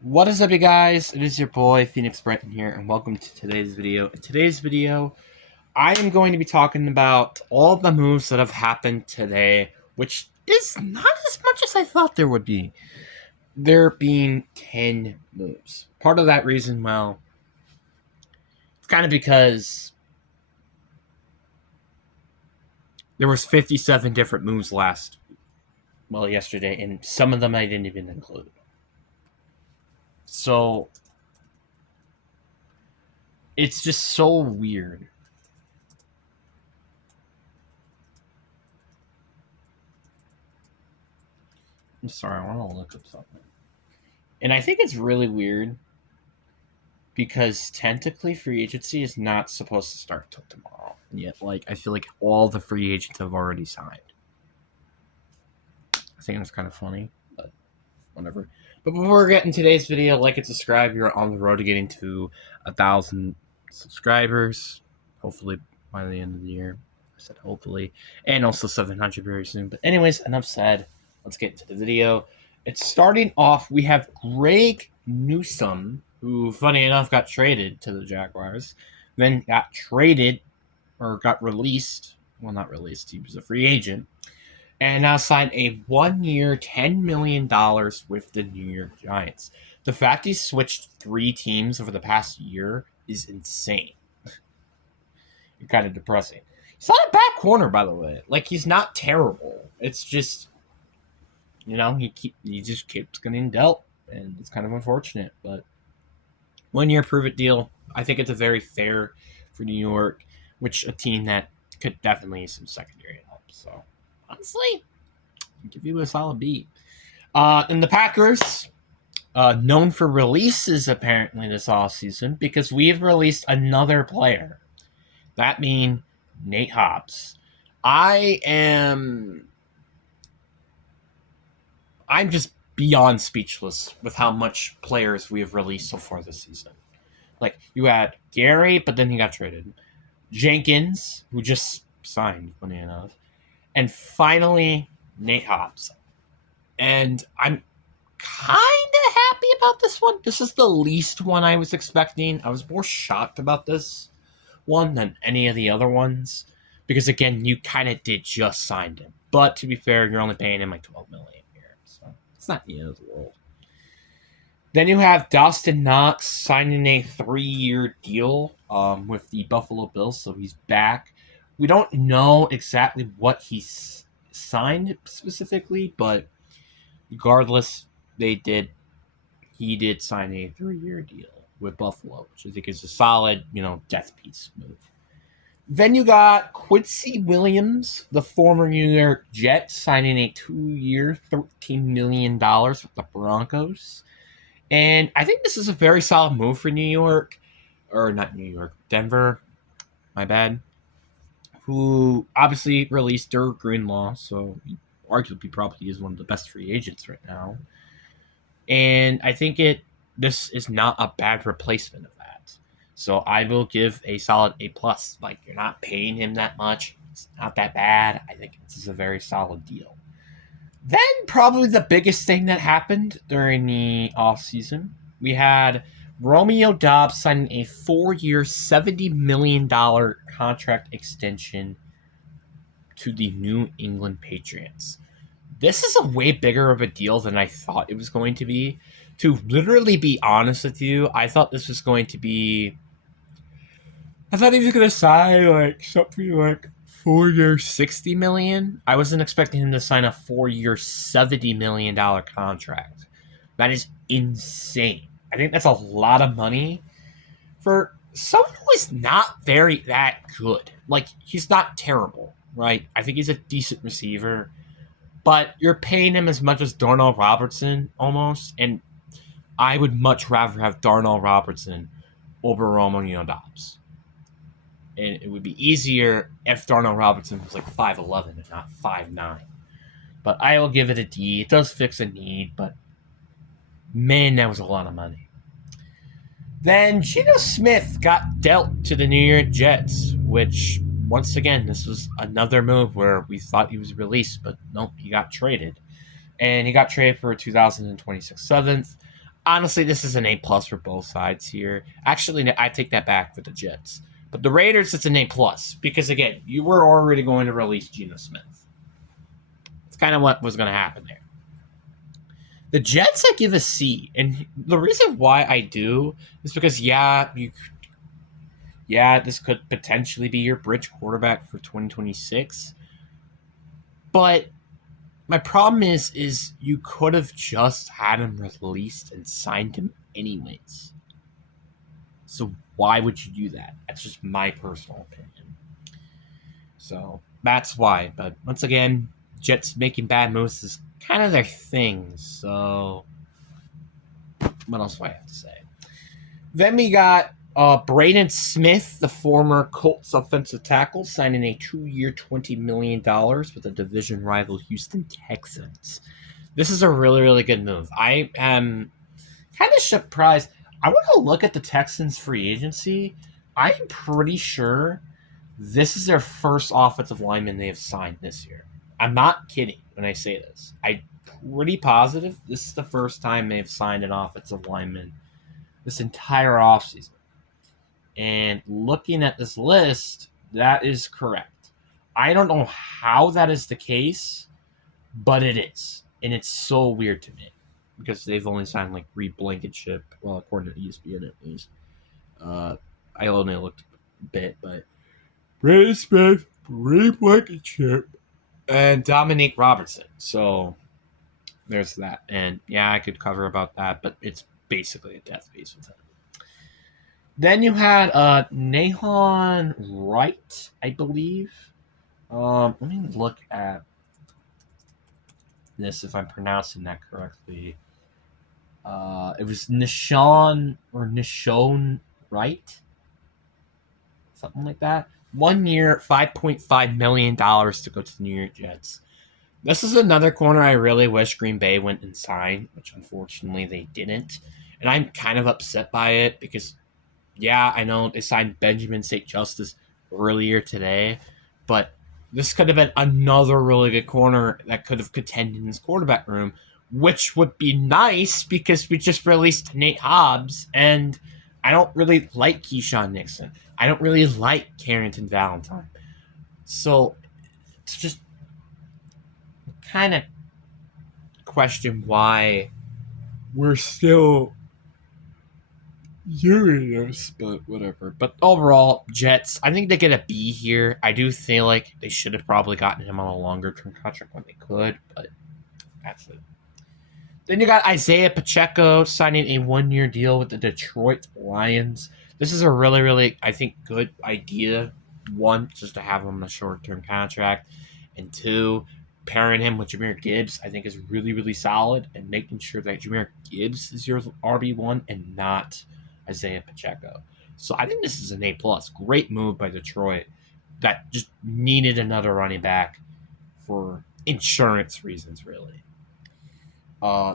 What is up, you guys? It is your boy Phoenix Brenton here, and welcome to today's video. In today's video, I am going to be talking about all the moves that have happened today, which is not as much as I thought there would be. There being 10 moves. Part of that reason, well, it's kind of because there was 57 different moves yesterday, and some of them I didn't even include. So it's just so weird. I'm sorry, I want to look up something. And I think it's really weird because technically free agency is not supposed to start till tomorrow. Yet, I feel like all the free agents have already signed. I think it's kind of funny, but whatever. But before we get in today's video, like and subscribe. You're on the road to getting to 1,000 subscribers, hopefully by the end of the year. I said hopefully, and also 700 very soon. But anyways, enough said. Let's get into the video. It's starting off. We have Greg Newsome, who, funny enough, got traded to the Jaguars, then got traded or got released. Well, not released. He was a free agent, and now signed a 1-year, $10 million with the New York Giants. The fact he switched 3 teams over the past year is insane. Kind of depressing. He's not a bad corner, by the way. He's not terrible. It's just, he just keeps getting dealt, and it's kind of unfortunate. But 1-year prove-it deal. I think it's a very fair for New York, which a team that could definitely use some secondary help. So honestly, I'll give you a solid B. And the Packers, known for releases apparently this offseason, because we've released another player. That means Nate Hobbs. I'm just beyond speechless with how much players we have released so far this season. You had Gary, but then he got traded. Jenkins, who just signed, funny enough. And finally, Nate Hobbs. And I'm kind of happy about this one. This is the least one I was expecting. I was more shocked about this one than any of the other ones. Because, again, you kind of did just sign him. But to be fair, you're only paying him $12 million here. So it's not the end of the world. Then you have Dawson Knox signing a 3-year deal with the Buffalo Bills, so he's back. We don't know exactly what he's signed specifically, but regardless, he did sign a 3-year deal with Buffalo, which I think is a solid, death piece move. Then you got Quincy Williams, the former New York Jet, signing a 2-year, $13 million with the Broncos. And I think this is a very solid move for New York, or not New York, Denver, my bad, who obviously released Derek Greenlaw, so he arguably probably is one of the best free agents right now. And I think this is not a bad replacement of that. So I will give a solid A+. You're not paying him that much. It's not that bad. I think this is a very solid deal. Then probably the biggest thing that happened during the offseason, we had Romeo Doubs signing a 4-year, $70 million contract extension to the New England Patriots. This is a way bigger of a deal than I thought it was going to be. To literally be honest with you, I thought this was going to be... I thought he was going to sign something like 4-year, $60 million. I wasn't expecting him to sign a 4-year, $70 million contract. That is insane. I think that's a lot of money for someone who is not that good. He's not terrible, right? I think he's a decent receiver, but you're paying him as much as Darnell Robertson almost, and I would much rather have Darnell Robertson over Romeo Doubs. And it would be easier if Darnell Robertson was 5'11" and not 5'9". But I will give it a D. It does fix a need, but man, that was a lot of money. Then Geno Smith got dealt to the New York Jets, which, once again, this was another move where we thought he was released, but nope, he got traded. And he got traded for 2026 7th. honestly, this is an A plus for both sides here. Actually, I take that back for the Jets. But the Raiders, it's an A plus because again, you were already going to release Geno Smith. It's kind of what was going to happen there. The Jets, I give a C, and the reason why I do is because this could potentially be your bridge quarterback for 2026, but my problem is you could have just had him released and signed him anyways. So why would you do that? That's just my personal opinion. So that's why. But once again, Jets making bad moves is kind of their thing. So what else do I have to say? Then we got Braden Smith, the former Colts offensive tackle, signing a 2-year, $20 million with the division rival Houston Texans. This is a really, really good move. I am kind of surprised. I want to look at the Texans' free agency. I'm pretty sure this is their first offensive lineman they have signed this year. I'm not kidding when I say this. I'm pretty positive this is the first time they've signed an offensive lineman this entire offseason. And looking at this list, that is correct. I don't know how that is the case, but it is. And it's so weird to me because they've only signed like Reed Blankenship. Well, according to ESPN at least. I only looked a bit, but Braden Smith, Reed Blankenship, and Dominique Robertson. So there's that. And yeah, I could cover about that, but it's basically a death piece with him. Then you had Nahon Wright, I believe. Let me look at this if I'm pronouncing that correctly. It was Nishon Wright, something like that. 1 year, $5.5 million to go to the New York Jets. This is another corner I really wish Green Bay went and signed, which unfortunately they didn't. And I'm kind of upset by it because, yeah, I know they signed Benjamin St. Justice earlier today, but this could have been another really good corner that could have contended in this quarterback room, which would be nice because we just released Nate Hobbs, and I don't really like Keyshawn Nixon. I don't really like Carrington Valentine. So it's just kind of question why we're still doing this, but whatever. But overall, Jets, I think they get a B here. I do feel like they should have probably gotten him on a longer term contract when they could, but that's it. Then you got Isaiah Pacheco signing a 1-year deal with the Detroit Lions. This is a really, really, I think, good idea. One, just to have him on a short-term contract. And two, pairing him with Jahmyr Gibbs, I think, is really, really solid. And making sure that Jahmyr Gibbs is your RB1 and not Isaiah Pacheco. So I think this is an A+. Great move by Detroit that just needed another running back for insurance reasons, really.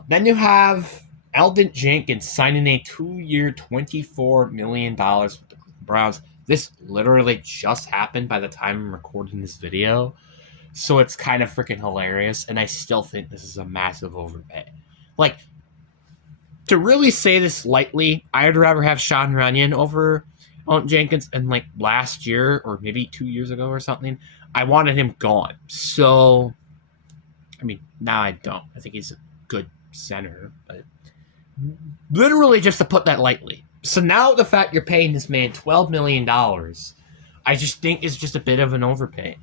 Then you have Elgton Jenkins signing a 2-year, $24 million with the Browns. This literally just happened by the time I'm recording this video. So it's kind of freaking hilarious. And I still think this is a massive overpay. Like, to really say this lightly, I'd rather have Sean Runyon over Elgton Jenkins. And like last year, or maybe 2 years ago or something, I wanted him gone. So, I mean, now I don't. I think he's a good center, but literally just to put that lightly. So now the fact you're paying this man $12 million, I just think is just a bit of an overpay.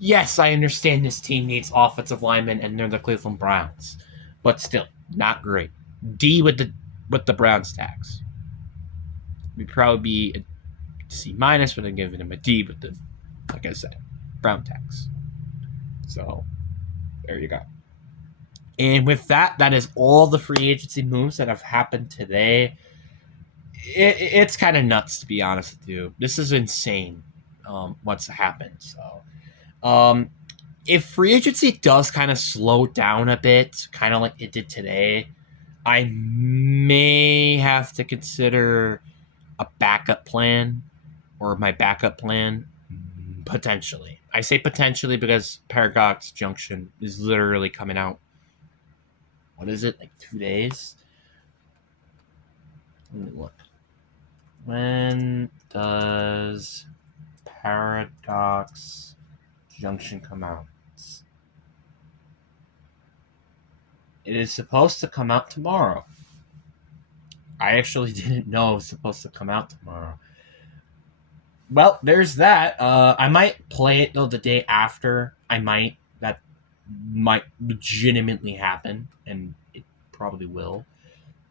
Yes, I understand this team needs offensive linemen and they're the Cleveland Browns, but still, not great. D with the Browns tax. We'd probably be a C minus, but I'm giving him a D with the, like I said, Brown tax. So there you go. And with that, that is all the free agency moves that have happened today. It's kind of nuts, to be honest with you. This is insane, what's happened. So, if free agency does kind of slow down a bit, kind of like it did today, I may have to consider a backup plan or my backup plan, potentially. I say potentially because Paradox Junction is literally coming out. What is it, like 2 days? Let me look. When does Paradox Junction come out? It is supposed to come out tomorrow. I actually didn't know it was supposed to come out tomorrow. Well, there's that. I might play it though the day after. That might legitimately happen, and it probably will.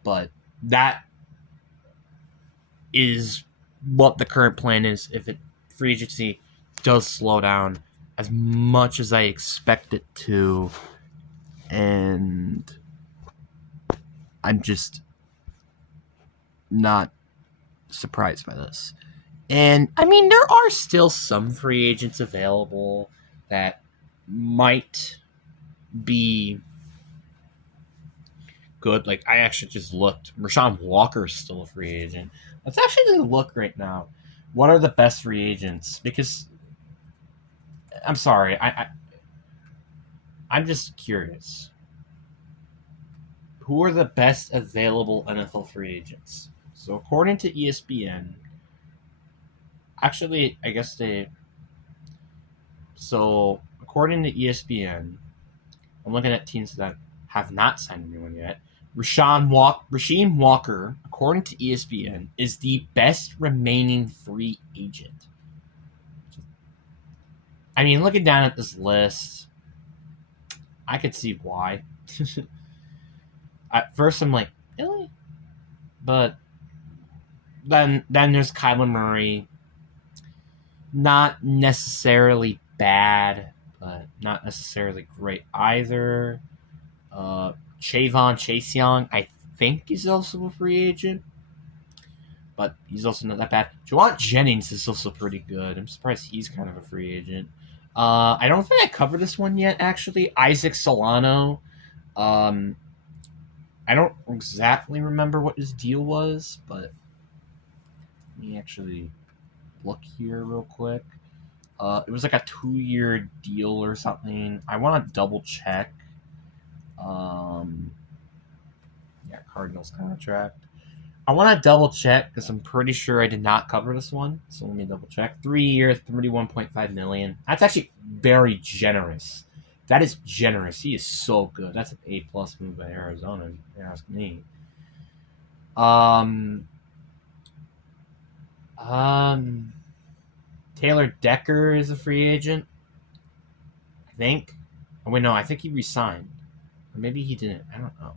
But that is what the current plan is. If free agency does slow down as much as I expect it to, and I'm just not surprised by this. And I mean, there are still some free agents available that might be good. Like, I actually just looked. Rashawn Walker is still a free agent. Let's actually look right now. What are the best free agents? Because I'm sorry, I'm just curious. Who are the best available NFL free agents? So according to ESPN, actually, I guess they. So according to ESPN, I'm looking at teams that have not signed anyone yet. Rasheem Walker, according to ESPN, is the best remaining free agent. I mean, looking down at this list, I could see why. At first, I'm like, really? But then there's Kyler Murray. Not necessarily bad, but not necessarily great either. Chase Young, I think he's also a free agent, but he's also not that bad. Jauan Jennings is also pretty good. I'm surprised he's kind of a free agent. I don't think I covered this one yet, actually. Isaac Solano. I don't exactly remember what his deal was, but let me actually look here real quick. It was like a 2-year deal or something. I want to double check. Cardinals contract. I want to double check because I'm pretty sure I did not cover this one. So let me double check. 3 years, $31.5 million. That's actually very generous. That is generous. He is so good. That's an A+ move by Arizona, if you ask me. Taylor Decker is a free agent, I think. Oh, wait, no, I think he resigned. Or maybe he didn't. I don't know.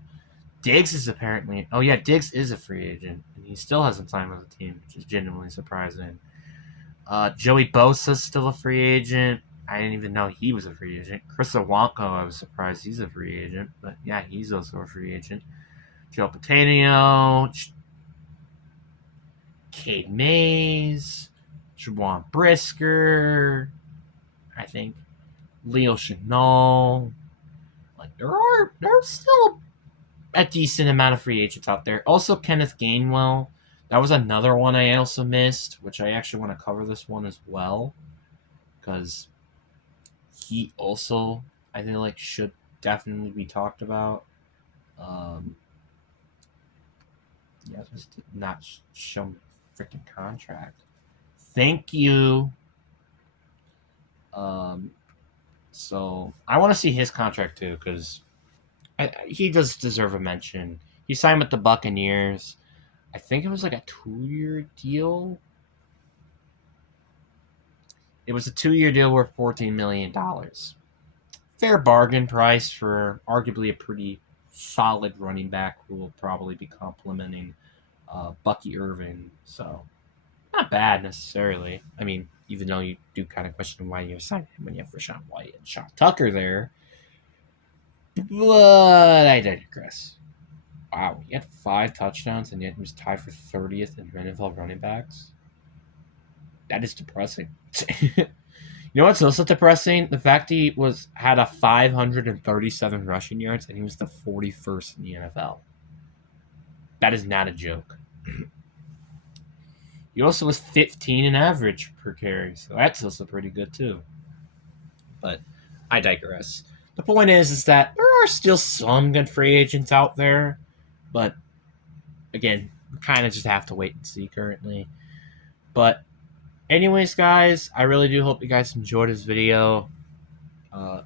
Diggs is apparently. Oh, yeah, Diggs is a free agent. And he still hasn't signed with the team, which is genuinely surprising. Joey Bosa's still a free agent. I didn't even know he was a free agent. Chris Owanko, I was surprised he's a free agent. But yeah, he's also a free agent. Joe Patanio, Cade Mays, Juwan Brisker, I think. Leo Chenal. Like, there's still a decent amount of free agents out there. Also, Kenneth Gainwell. That was another one I also missed, which I actually want to cover this one as well. Because he also, I think, like, should definitely be talked about. This did not show me freaking contract. Thank you. So I want to see his contract too, because he does deserve a mention. He signed with the Buccaneers. I think it was like a 2-year deal. It was a 2-year deal worth $14 million. Fair bargain price for arguably a pretty solid running back who will probably be complementing Bucky Irving. So, not bad necessarily. I mean, even though you do kind of question why you signed him when you have Rashawn White and Sean Tucker there. But I digress. Wow, he had 5 touchdowns and yet he was tied for 30th in NFL running backs. That is depressing. You know what's also depressing? The fact he had a 537 rushing yards and he was the 41st in the NFL. That is not a joke. He also was 15 in average per carry, so that's also pretty good too. But I digress. The point is that there are still some good free agents out there, but again, kind of just have to wait and see currently. But anyways, guys, I really do hope you guys enjoyed this video.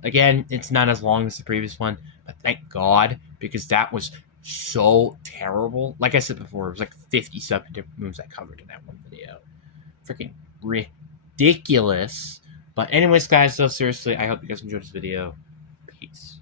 Again, it's not as long as the previous one, but thank God, because that was so terrible. Like I said before, it was like 57 different moves I covered in that one video. Freaking ridiculous. But anyways, guys, though, seriously, I hope you guys enjoyed this video. Peace.